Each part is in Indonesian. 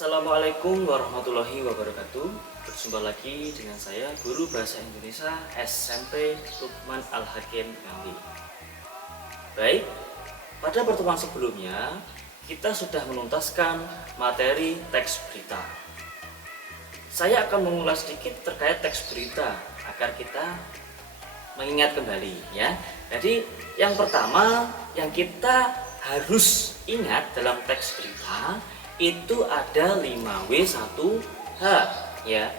Assalamualaikum warahmatullahi wabarakatuh. Berjumpa lagi dengan saya, Guru Bahasa Indonesia SMP Lukman Al-Hakim Ngambi. Baik, pada pertemuan sebelumnya kita sudah menuntaskan materi teks berita. Saya akan mengulas sedikit terkait teks berita agar kita mengingat kembali ya. Jadi yang pertama yang kita harus ingat dalam teks berita itu ada 5W1H ya.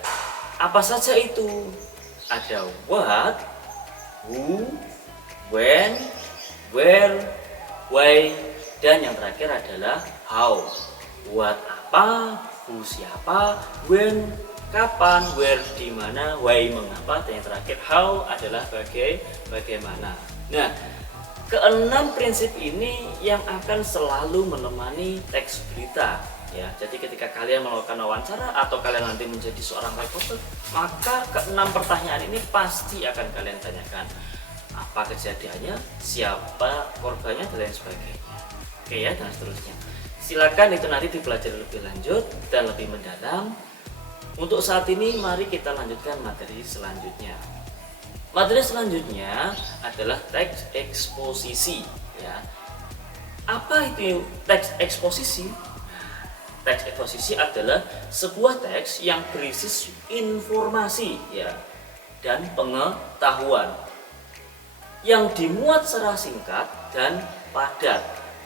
Apa saja itu? Ada what, who, when, where, why, dan yang terakhir adalah how. What apa, who siapa, when kapan, where di mana, why mengapa, dan yang terakhir how adalah bagaimana. Nah, keenam prinsip ini yang akan selalu menemani teks berita ya. Jadi ketika kalian melakukan wawancara atau kalian nanti menjadi seorang reporter, maka keenam pertanyaan ini pasti akan kalian tanyakan. Apa kejadiannya, siapa korbannya, dan lain sebagainya. Oke ya, dan seterusnya. Silakan itu nanti dipelajari lebih lanjut dan lebih mendalam. Untuk saat ini mari kita lanjutkan materi selanjutnya. Materi selanjutnya adalah teks eksposisi ya. Apa itu teks eksposisi? Teks eksposisi adalah sebuah teks yang berisi informasi ya dan pengetahuan yang dimuat secara singkat dan padat.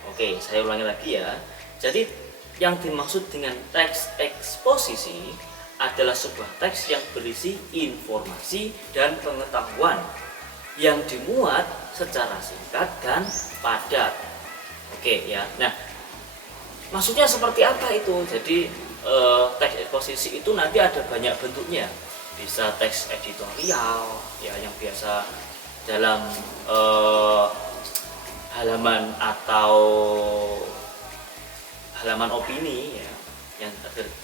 Oke, saya ulangi lagi ya. Jadi yang dimaksud dengan teks eksposisi adalah sebuah teks yang berisi informasi dan pengetahuan yang dimuat secara singkat dan padat. Oke ya. Nah, maksudnya seperti apa itu? Jadi teks eksposisi itu nanti ada banyak bentuknya. Bisa teks editorial ya yang biasa dalam halaman atau halaman opini ya,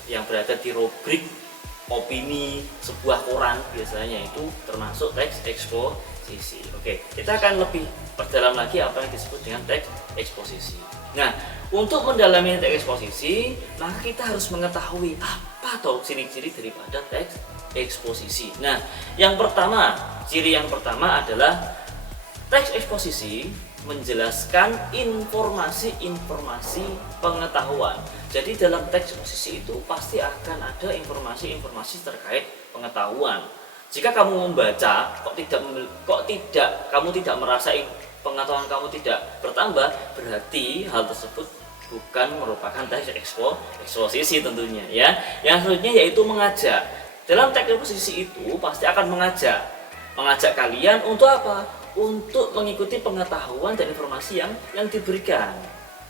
yang berada di rubrik opini sebuah koran, biasanya itu termasuk teks eksposisi. Oke, kita akan lebih perdalam lagi apa yang disebut dengan teks eksposisi. Nah, untuk mendalami teks eksposisi, maka kita harus mengetahui apa atau ciri-ciri daripada teks eksposisi. Nah, ciri yang pertama adalah teks eksposisi menjelaskan informasi-informasi pengetahuan. Jadi dalam teks eksposisi itu pasti akan ada informasi-informasi terkait pengetahuan. Jika kamu membaca kamu tidak merasa pengetahuan kamu tidak bertambah, berarti hal tersebut bukan merupakan teks eksposisi tentunya ya. Yang selanjutnya yaitu mengajak. Dalam teks eksposisi itu pasti akan mengajak kalian untuk apa? Untuk mengikuti pengetahuan dan informasi yang diberikan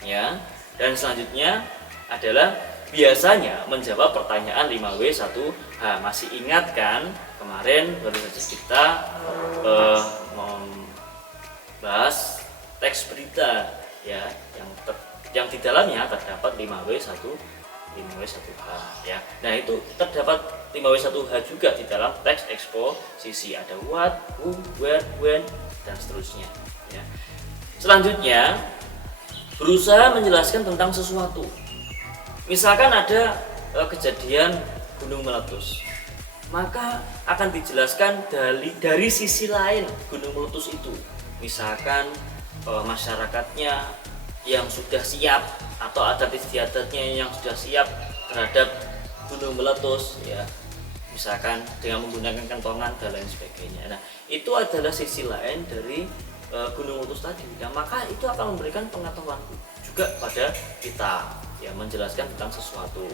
ya. Dan selanjutnya adalah biasanya menjawab pertanyaan 5W1H. Masih ingat kan kemarin baru saja kita membahas teks berita ya yang di dalamnya terdapat 5W1H ya. Nah, itu terdapat 5W1H juga di dalam teks eksposisi. Ada what, who, where, when, dan seterusnya ya. Selanjutnya berusaha menjelaskan tentang sesuatu. Misalkan ada kejadian gunung meletus, maka akan dijelaskan dari sisi lain gunung meletus itu. Misalkan masyarakatnya yang sudah siap atau adat istiadatnya yang sudah siap terhadap gunung meletus ya, misalkan dengan menggunakan kentongan dan lain sebagainya. Nah, itu adalah sisi lain dari gunung meletus tadi. Nah, maka itu akan memberikan pengetahuan juga pada kita ya, menjelaskan tentang sesuatu,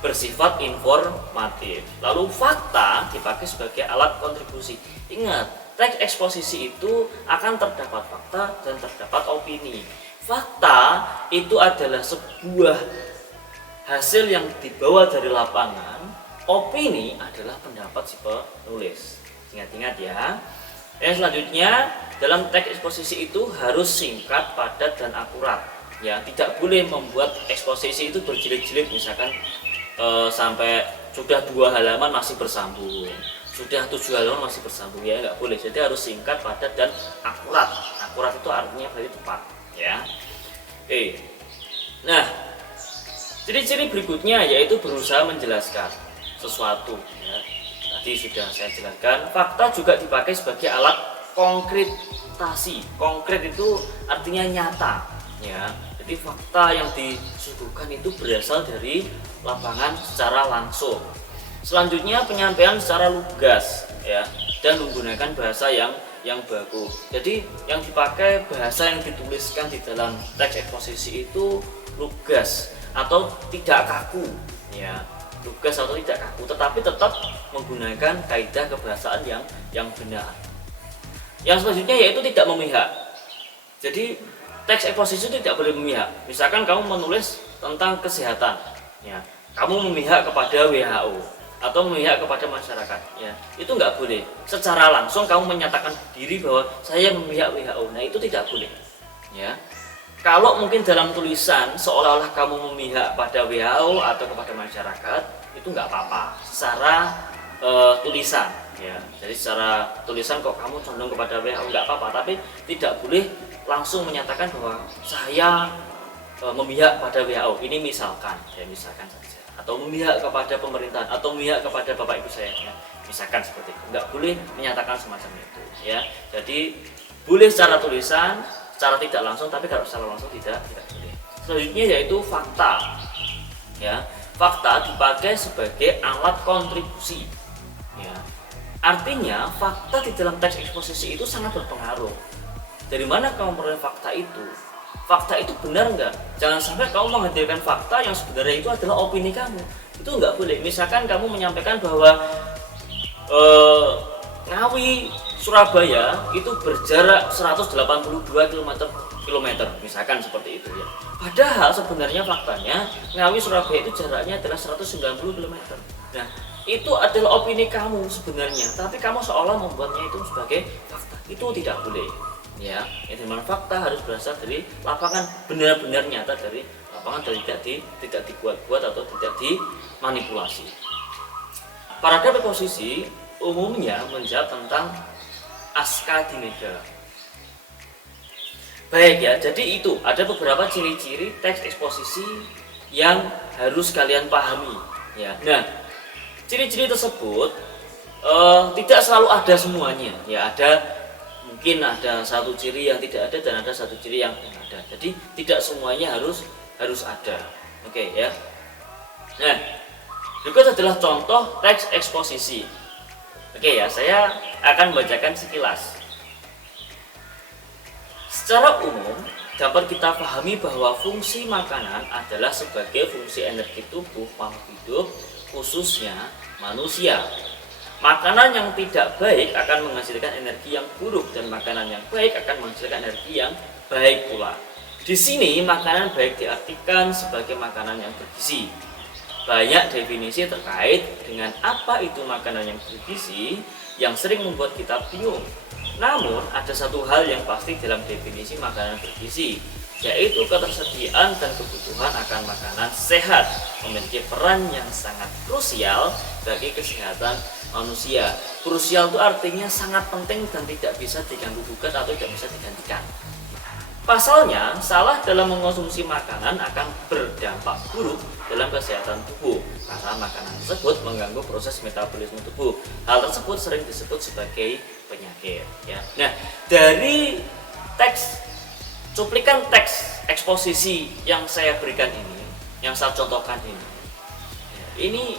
bersifat informatif. Lalu fakta dipakai sebagai alat kontribusi. Ingat, teks eksposisi itu akan terdapat fakta dan terdapat opini. Fakta itu adalah sebuah hasil yang dibawa dari lapangan. Opini adalah pendapat si penulis. Ingat-ingat ya. Yang selanjutnya, dalam teks eksposisi itu harus singkat, padat, dan akurat. Ya, tidak boleh membuat eksposisi itu berjilid-jilid, misalkan sampai sudah 2 halaman masih bersambung, sudah 7 halaman masih bersambung, ya nggak boleh. Jadi harus singkat, padat, dan akurat. Akurat itu artinya berarti tepat ya. Oke. Nah, Ciri-ciri berikutnya yaitu berusaha menjelaskan sesuatu ya. Tadi sudah saya jelaskan, fakta juga dipakai sebagai alat konkretasi. Konkret itu artinya nyata ya. Jadi fakta yang disuguhkan itu berasal dari lapangan secara langsung. Selanjutnya penyampaian secara lugas ya, dan menggunakan bahasa yang baku. Jadi yang dipakai bahasa yang dituliskan di dalam teks eksposisi itu lugas atau tidak kaku ya, lugas atau tidak kaku, tetapi tetap menggunakan kaidah kebahasaan yang benar. Yang selanjutnya yaitu tidak memihak. Jadi teks eksposisi itu tidak boleh memihak. Misalkan kamu menulis tentang kesehatan ya, kamu memihak kepada WHO atau memihak kepada masyarakat ya, itu nggak boleh. Secara langsung kamu menyatakan diri bahwa saya memihak WHO, nah itu tidak boleh ya. Kalau mungkin dalam tulisan seolah-olah kamu memihak pada WHO atau kepada masyarakat, itu nggak apa-apa secara tulisan ya. Jadi secara tulisan kok kamu condong kepada WHO nggak apa-apa, tapi tidak boleh langsung menyatakan bahwa saya memihak pada WHO. Ini misalkan saja, atau memihak kepada pemerintahan atau memihak kepada bapak ibu saya ya. Misalkan seperti itu, nggak boleh menyatakan semacam itu ya. Jadi boleh secara tulisan, secara tidak langsung, tapi kalau secara langsung tidak boleh. Selanjutnya yaitu fakta ya. Fakta dipakai sebagai alat kontribusi ya. Artinya fakta di dalam teks eksposisi itu sangat berpengaruh. Dari mana kamu memperoleh fakta itu? Fakta itu benar enggak? Jangan sampai kamu menghadirkan fakta yang sebenarnya itu adalah opini kamu. Itu enggak boleh. Misalkan kamu menyampaikan bahwa Ngawi Surabaya itu berjarak 182 km, misalkan seperti itu ya. Padahal sebenarnya faktanya Ngawi Surabaya itu jaraknya adalah 190 km. Nah, itu adalah opini kamu sebenarnya, tapi kamu seolah membuatnya itu sebagai fakta. Itu tidak boleh. Ya, yang dimana fakta harus berasal dari lapangan, benar-benar nyata dari lapangan, dan tidak dibuat-buat atau tidak dimanipulasi. Paragraf preposisi umumnya menjawab tentang askadimega. Baik ya, jadi itu ada beberapa ciri-ciri teks eksposisi yang harus kalian pahami ya. Nah, ciri-ciri tersebut tidak selalu ada semuanya ya. Mungkin ada satu ciri yang tidak ada dan ada satu ciri yang ada. Jadi tidak semuanya harus ada. Oke ya. Nah, berikut adalah contoh teks eksposisi. Oke ya, saya akan membacakan sekilas. Secara umum dapat kita pahami bahwa fungsi makanan adalah sebagai fungsi energi tubuh makhluk hidup, khususnya manusia. Makanan yang tidak baik akan menghasilkan energi yang buruk, dan makanan yang baik akan menghasilkan energi yang baik pula. Di sini makanan baik diartikan sebagai makanan yang bergizi. Banyak definisi terkait dengan apa itu makanan yang bergizi yang sering membuat kita bingung. Namun ada satu hal yang pasti dalam definisi makanan bergizi, yaitu ketersediaan dan kebutuhan akan makanan sehat memiliki peran yang sangat krusial bagi kesehatan manusia. Krusial itu artinya sangat penting dan tidak bisa diganggu gugat atau tidak bisa digantikan. Pasalnya, salah dalam mengonsumsi makanan akan berdampak buruk dalam kesehatan tubuh karena makanan tersebut mengganggu proses metabolisme tubuh. Hal tersebut sering disebut sebagai penyakit ya. Nah, dari cuplikan teks eksposisi yang saya berikan ini, yang saya contohkan ini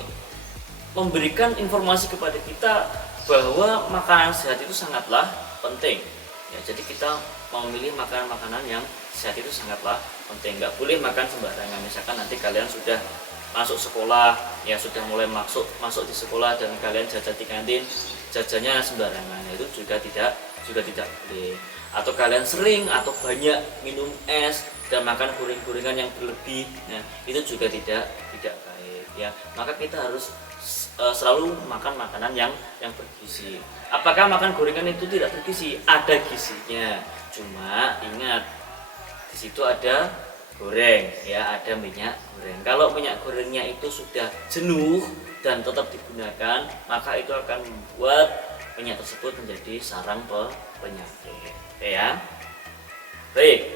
memberikan informasi kepada kita bahwa makanan sehat itu sangatlah penting ya. Jadi kita memilih makanan-makanan yang sehat itu sangatlah penting. Nggak boleh makan sembarangan. Misalkan nanti kalian sudah masuk sekolah ya, sudah mulai masuk di sekolah dan kalian jajan di kantin, jajannya sembarangan, itu juga tidak boleh. Atau kalian sering atau banyak minum es dan makan gorengan yang berlebih, nah itu juga tidak baik ya. Maka kita harus selalu makan makanan yang bergizi. Apakah makan gorengan itu tidak bergizi? Ada gizinya, cuma ingat di situ ada goreng ya, ada minyak goreng. Kalau minyak gorengnya itu sudah jenuh dan tetap digunakan, maka itu akan membuat minyak tersebut menjadi sarang penyakit ya. Baik,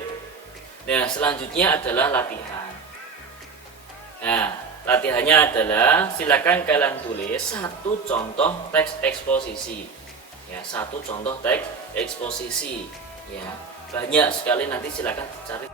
nah selanjutnya adalah latihan. Nah, latihannya adalah silakan kalian tulis satu contoh teks eksposisi. Ya, satu contoh teks eksposisi. Ya, banyak sekali, nanti silakan cari.